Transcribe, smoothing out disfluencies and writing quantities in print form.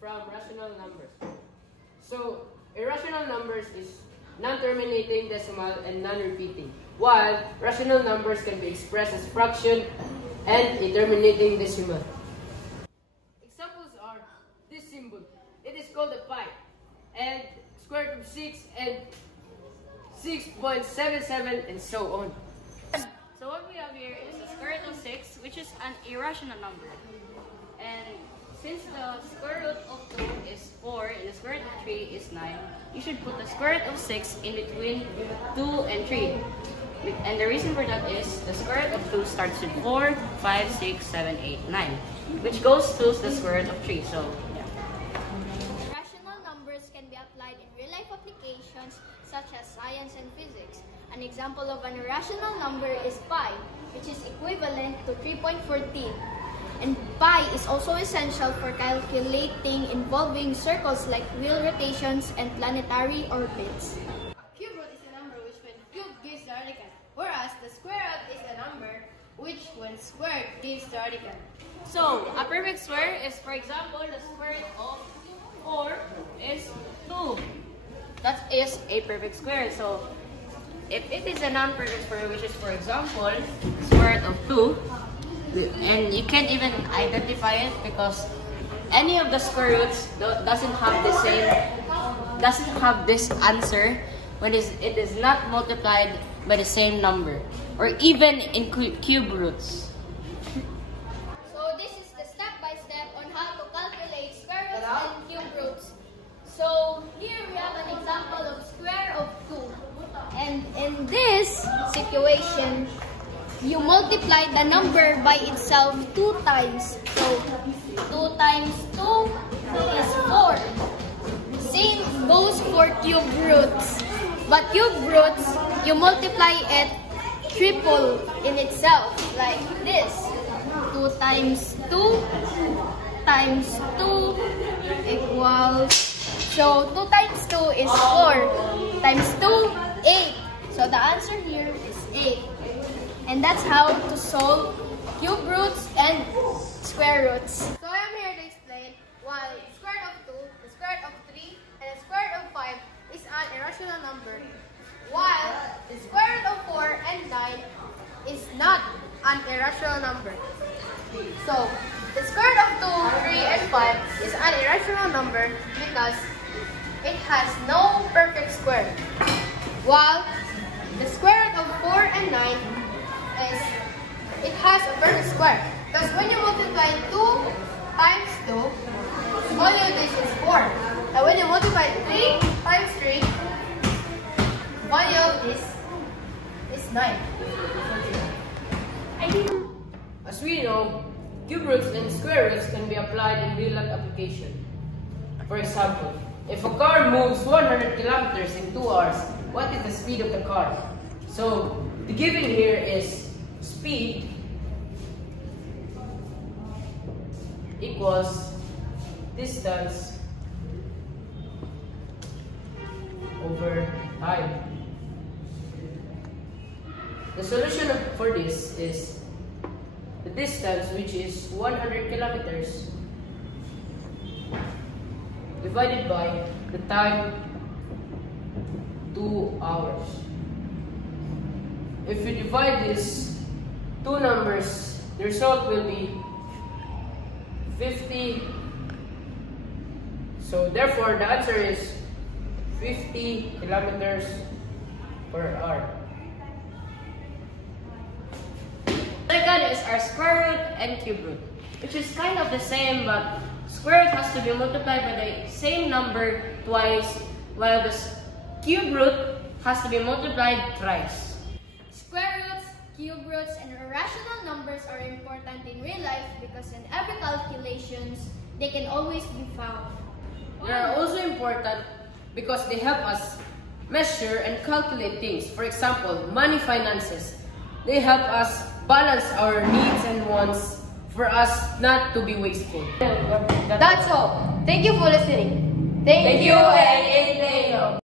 from rational numbers. So, irrational numbers is non-terminating decimal and non-repeating, while rational numbers can be expressed as fraction and a terminating decimal. Examples are this symbol. It is called a pi, and square root of 6 and 6.77 and so on. So what we have here is the square root of 6, which is an irrational number. And since the square root of 2 is 4 and the square root of 3 is 9, you should put the square root of 6 in between 2 and 3. And the reason for that is the square root of 2 starts with 4, 5, 6, 7, 8, 9, which goes to the square root of 3. So, yeah. Rational numbers can be applied in real-life applications such as science and physics. An example of an irrational number is pi, which is equivalent to 3.14. And pi is also essential for calculating involving circles like wheel rotations and planetary orbits. Cube root is a number which when cubed gives the radical, whereas the square root is a number which when squared gives the radical. So, a perfect square is, for example, the square root of 4 is 2. That is a perfect square. So, if it is a non-perfect square, which is, for example, the square root of 2, and you can't even identify it because any of the square roots doesn't have this answer when it is not multiplied by the same number, or even in cube roots. So this is the step-by-step on how to calculate square roots and cube roots. So here we have an example of square of 2. And in this situation, you multiply the number by itself 2 times. So 2 times 2 is 4. Same goes for cube roots. But cube roots, you multiply it triple in itself, like this. 2 times 2 times 2 equals, so 2 times 2 is 4, times 2, 8. So the answer here is 8. And that's how to solve cube roots and square roots. So I'm here to explain why the square root of 2, the square root of 3, and the square root of 5 is an irrational number, while the square root of 4 and 9 is not an irrational number. So the square root of 2, 3, and 5 is an irrational number because it has no perfect square, while the square root of 4 and 9 it has a perfect square. Because when you multiply 2 times 2, all you do is 4. And when you multiply 3 times 3, all you do is 9. As we know, cube roots and square roots can be applied in real-life application. For example, if a car moves 100 kilometers in 2 hours, what is the speed of the car? So, the given here is speed equals distance over time. The solution for this is the distance, which is 100 kilometers, divided by the time, 2 hours. If you divide these two numbers, the result will be 50. So therefore, the answer is 50 kilometers per hour. Second is our square root and cube root, which is kind of the same, but square root has to be multiplied by the same number twice, while the cube root has to be multiplied thrice. Square roots, cube roots, and irrational numbers are important in real life because in every calculations, they can always be found. They are also important because they help us measure and calculate things. For example, money finances. They help us balance our needs and wants for us not to be wasteful. That's all. Thank you for listening. Thank you, Ellie.